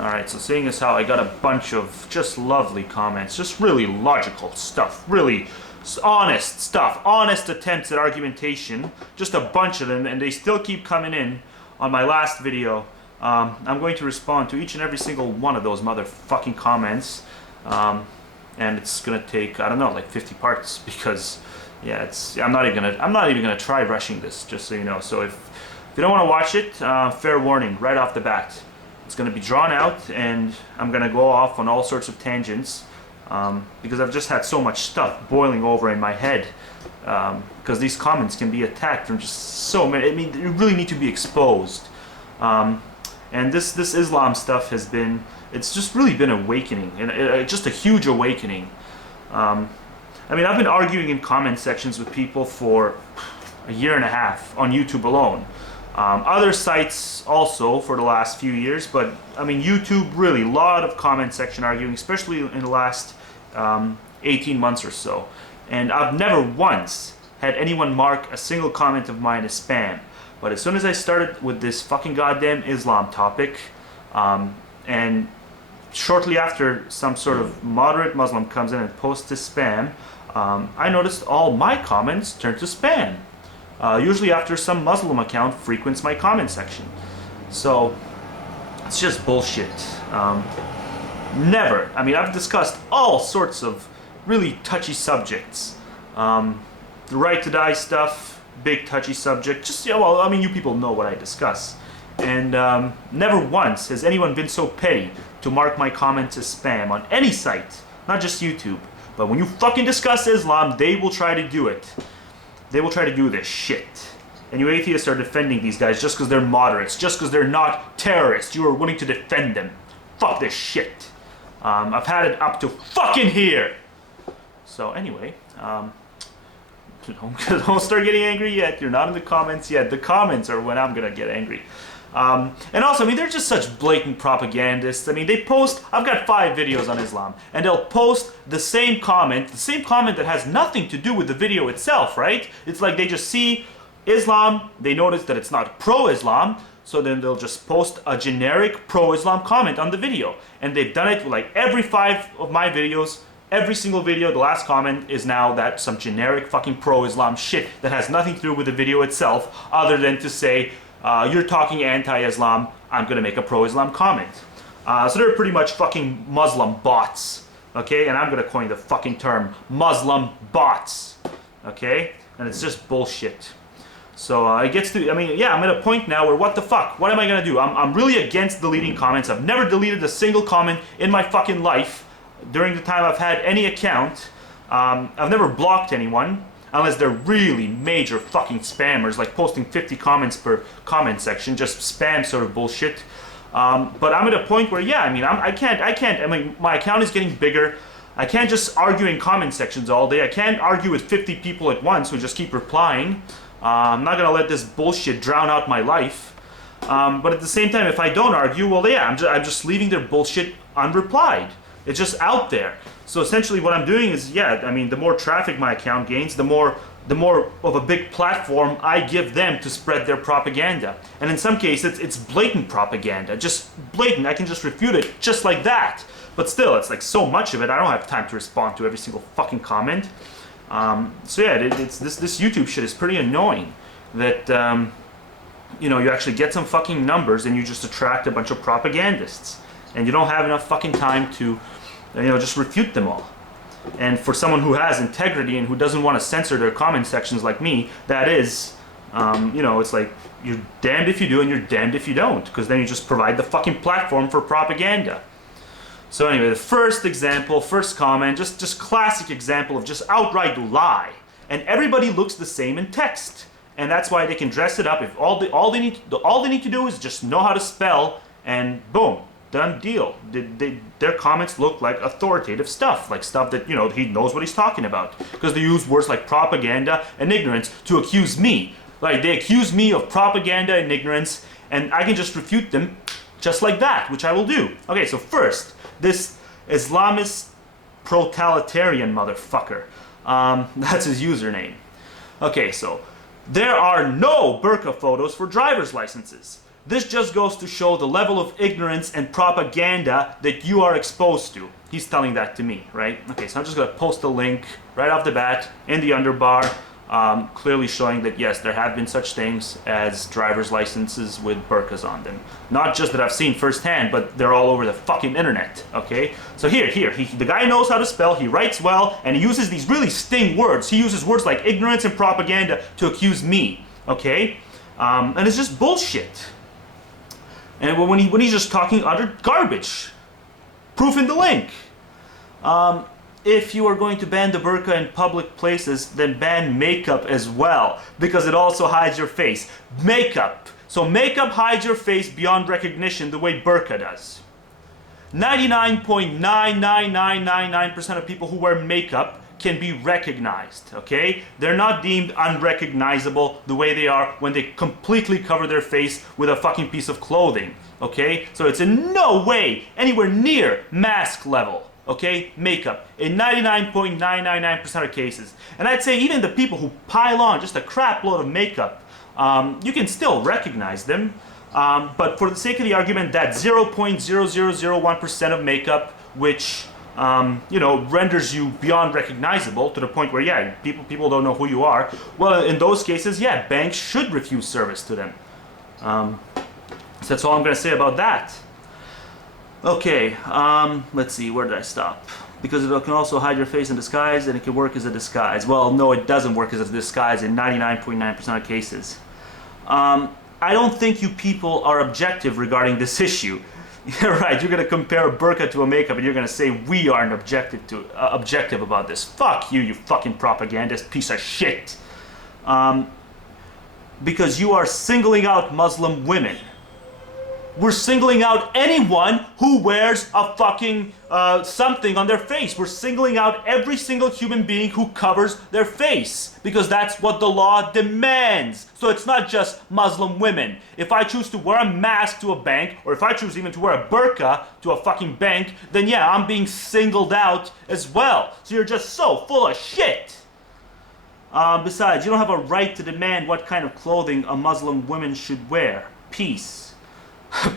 Alright, so seeing as how I got a bunch of just lovely comments, just really logical stuff, really honest stuff, honest attempts at argumentation, just a bunch of them, and they still keep coming in on my last video. I'm going to respond to each and every single one of those motherfucking comments, and it's gonna take, I don't know, like 50 parts, because yeah, I'm not even gonna try rushing this, just so you know. So if you don't want to watch it, fair warning right off the bat. It's going to be drawn out, and I'm going to go off on all sorts of tangents, because I've just had so much stuff boiling over in my head, because these comments can be attacked from just so many. I mean, you really need to be exposed. And this Islam stuff has been, it's just really been awakening, and just a huge awakening. I mean, I've been arguing in comment sections with people for a year and a half on YouTube alone. Other sites also for the last few years, but I mean YouTube, really, a lot of comment section arguing, especially in the last 18 months or so. And I've never once had anyone mark a single comment of mine as spam. But as soon as I started with this fucking goddamn Islam topic, and shortly after some sort of moderate Muslim comes in and posts this spam, I noticed all my comments turned to spam. Usually after some Muslim account frequents my comment section. So, it's just bullshit. Never. I mean, I've discussed all sorts of really touchy subjects. The right to die stuff, big touchy subject. Just, yeah, well, I mean, you people know what I discuss. And never once has anyone been so petty to mark my comments as spam on any site, not just YouTube. But when you fucking discuss Islam, they will try to do it. They will try to do this shit. And you atheists are defending these guys just because they're moderates, just because they're not terrorists. You are willing to defend them. Fuck this shit. I've had it up to fucking here. So anyway, don't start getting angry yet. You're not in the comments yet. The comments are when I'm gonna get angry. And also, I mean, they're just such blatant propagandists. I mean, they post, I've got 5 videos on Islam, and they'll post the same comment that has nothing to do with the video itself, right? It's like they just see Islam, they notice that it's not pro-Islam, so then they'll just post a generic pro-Islam comment on the video. And they've done it with like every 5 of my videos. Every single video, the last comment is now that some generic fucking pro-Islam shit that has nothing to do with the video itself, other than to say, you're talking anti-Islam, I'm gonna make a pro-Islam comment. So they're pretty much fucking Muslim bots, okay? And I'm gonna coin the fucking term Muslim bots, okay? And it's just bullshit. So it gets to, I mean, yeah, I'm at a point now where what the fuck? What am I gonna do? I'm really against deleting comments. I've never deleted a single comment in my fucking life during the time I've had any account. I've never blocked anyone. Unless they're really major fucking spammers, like posting 50 comments per comment section, just spam sort of bullshit. But I'm at a point where, yeah, I mean, I mean, my account is getting bigger. I can't just argue in comment sections all day. I can't argue with 50 people at once who just keep replying. I'm not gonna let this bullshit drown out my life. But at the same time, if I don't argue, well, yeah, I'm just leaving their bullshit unreplied. It's just out there. So essentially what I'm doing is, yeah, I mean, the more traffic my account gains, the more of a big platform I give them to spread their propaganda. And in some cases, it's blatant propaganda, just blatant. I can just refute it just like that. But still, it's like so much of it, I don't have time to respond to every single fucking comment. So yeah, this YouTube shit is pretty annoying. That, you know, you actually get some fucking numbers and you just attract a bunch of propagandists. And you don't have enough fucking time to, you know, just refute them all. And for someone who has integrity and who doesn't want to censor their comment sections like me, that is, you know, it's like you're damned if you do and you're damned if you don't, because then you just provide the fucking platform for propaganda. So anyway, the first example, first comment, just classic example of just outright lie. And everybody looks the same in text, and that's why they can dress it up. If all they need to do is just know how to spell, and boom. Done deal. Their comments look like authoritative stuff, like stuff that, you know, he knows what he's talking about. Because they use words like propaganda and ignorance to accuse me. Like, they accuse me of propaganda and ignorance, and I can just refute them just like that, which I will do. Okay, so first, this Islamist totalitarian motherfucker. That's his username. Okay, so there are no burqa photos for driver's licenses. This just goes to show the level of ignorance and propaganda that you are exposed to. He's telling that to me, right? Okay, so I'm just gonna post a link right off the bat in the underbar, clearly showing that yes, there have been such things as driver's licenses with burqas on them. Not just that I've seen firsthand, but they're all over the fucking internet, okay? So here, the guy knows how to spell, he writes well, and he uses these really sting words. He uses words like ignorance and propaganda to accuse me, okay? And it's just bullshit. And when he's just talking utter garbage. Proof in the link. If you are going to ban the burqa in public places, then ban makeup as well, because it also hides your face. Makeup. So makeup hides your face beyond recognition the way burqa does. 99.99999% of people who wear makeup can be recognized, okay? They're not deemed unrecognizable the way they are when they completely cover their face with a fucking piece of clothing, okay? So it's in no way anywhere near mask level, okay? Makeup in 99.999% of cases. And I'd say even the people who pile on just a crap load of makeup, you can still recognize them. But for the sake of the argument, that 0.0001% of makeup, which renders you beyond recognizable to the point where, yeah, people don't know who you are. Well, in those cases, yeah, banks should refuse service to them. So that's all I'm going to say about that. Okay, let's see, where did I stop? Because it can also hide your face in disguise, and it can work as a disguise. Well, no, it doesn't work as a disguise in 99.9% of cases. I don't think you people are objective regarding this issue. You're right, you're going to compare a burqa to a makeup and you're going to say we aren't objective about this. Fuck you, you fucking propagandist piece of shit. Because you are singling out Muslim women. We're singling out anyone who wears a fucking something on their face. We're singling out every single human being who covers their face, because that's what the law demands. So it's not just Muslim women. If I choose to wear a mask to a bank, or if I choose even to wear a burqa to a fucking bank, then yeah, I'm being singled out as well. So you're just so full of shit. Besides, you don't have a right to demand what kind of clothing a Muslim woman should wear. Peace.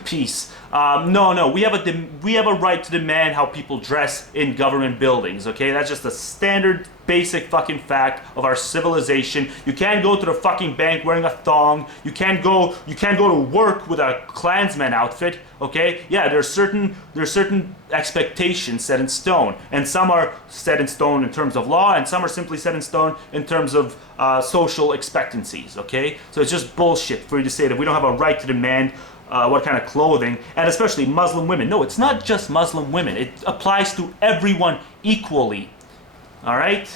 Peace. No. We have a right to demand how people dress in government buildings. Okay, that's just a standard, basic fucking fact of our civilization. You can't go to the fucking bank wearing a thong. You can't go to work with a Klansman outfit. Okay, yeah, there's certain expectations set in stone, and some are set in stone in terms of law, and some are simply set in stone in terms of social expectancies. Okay, so it's just bullshit for you to say that we don't have a right to demand what kind of clothing, and especially Muslim women. No, it's not just Muslim women. It applies to everyone equally. All right?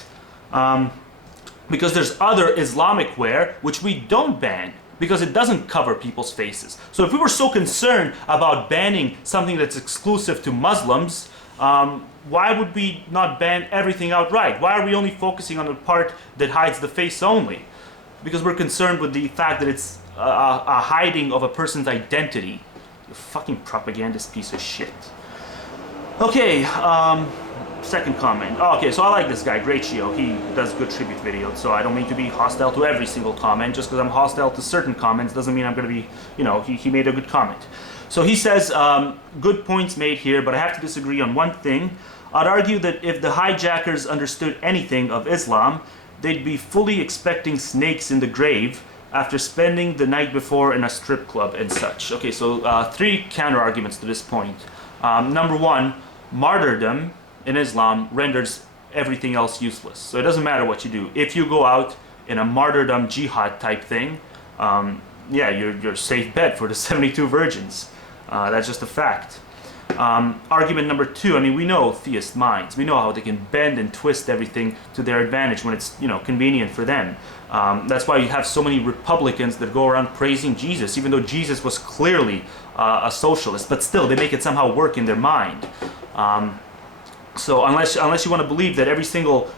Because there's other Islamic wear which we don't ban because it doesn't cover people's faces. So if we were so concerned about banning something that's exclusive to Muslims, why would we not ban everything outright? Why are we only focusing on the part that hides the face only? Because we're concerned with the fact that it's a hiding of a person's identity. You fucking propagandist piece of shit. Okay, second comment. Oh, okay, so I like this guy, Graccio. He does good tribute videos, so I don't mean to be hostile to every single comment. Just because I'm hostile to certain comments doesn't mean I'm going to be, he made a good comment. So he says, good points made here, but I have to disagree on one thing. I'd argue that if the hijackers understood anything of Islam, they'd be fully expecting snakes in the grave after spending the night before in a strip club and such. Okay, so 3 counter arguments to this point. Number 1, martyrdom in Islam renders everything else useless. So it doesn't matter what you do. If you go out in a martyrdom jihad type thing, yeah, you're safe bet for the 72 virgins. That's just a fact. Argument number 2, I mean, we know theist minds. We know how they can bend and twist everything to their advantage when it's, convenient for them. That's why you have so many Republicans that go around praising Jesus, even though Jesus was clearly a socialist, but still they make it somehow work in their mind. So unless you want to believe that every single,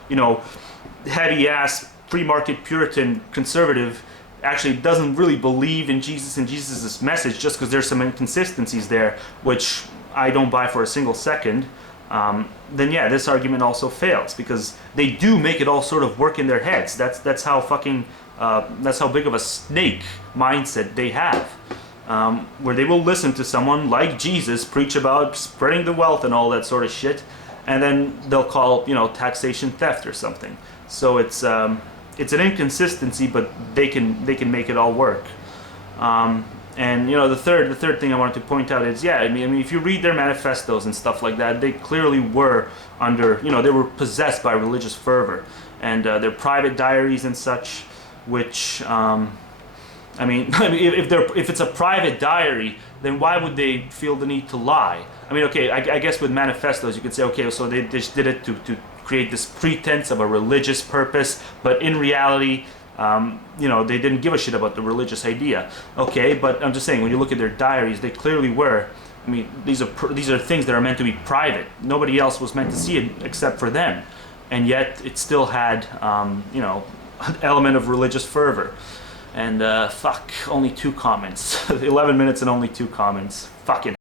heavy-ass, free-market Puritan conservative actually doesn't really believe in Jesus and Jesus' message just because there's some inconsistencies there, which I don't buy for a single second, then yeah, this argument also fails, because they do make it all sort of work in their heads. That's how fucking, that's how big of a snake mindset they have. where they will listen to someone like Jesus preach about spreading the wealth and all that sort of shit, and then they'll call, you know, taxation theft or something. So it's an inconsistency, but they can make it all work. And you know, the third thing I wanted to point out is, yeah, I mean, if you read their manifestos and stuff like that, they clearly were under, you know, they were possessed by religious fervor, and their private diaries and such, which, I mean, if it's a private diary, then why would they feel the need to lie? I mean, okay, I guess with manifestos you could say, okay, so they just did it to create this pretense of a religious purpose, but in reality, you know, they didn't give a shit about the religious idea. Okay, but I'm just saying, when you look at their diaries, they clearly were. I mean, these are things that are meant to be private. Nobody else was meant to see it except for them, and yet it still had, you know, an element of religious fervor. And fuck, only 2 comments. 11 minutes and only 2 comments. Fucking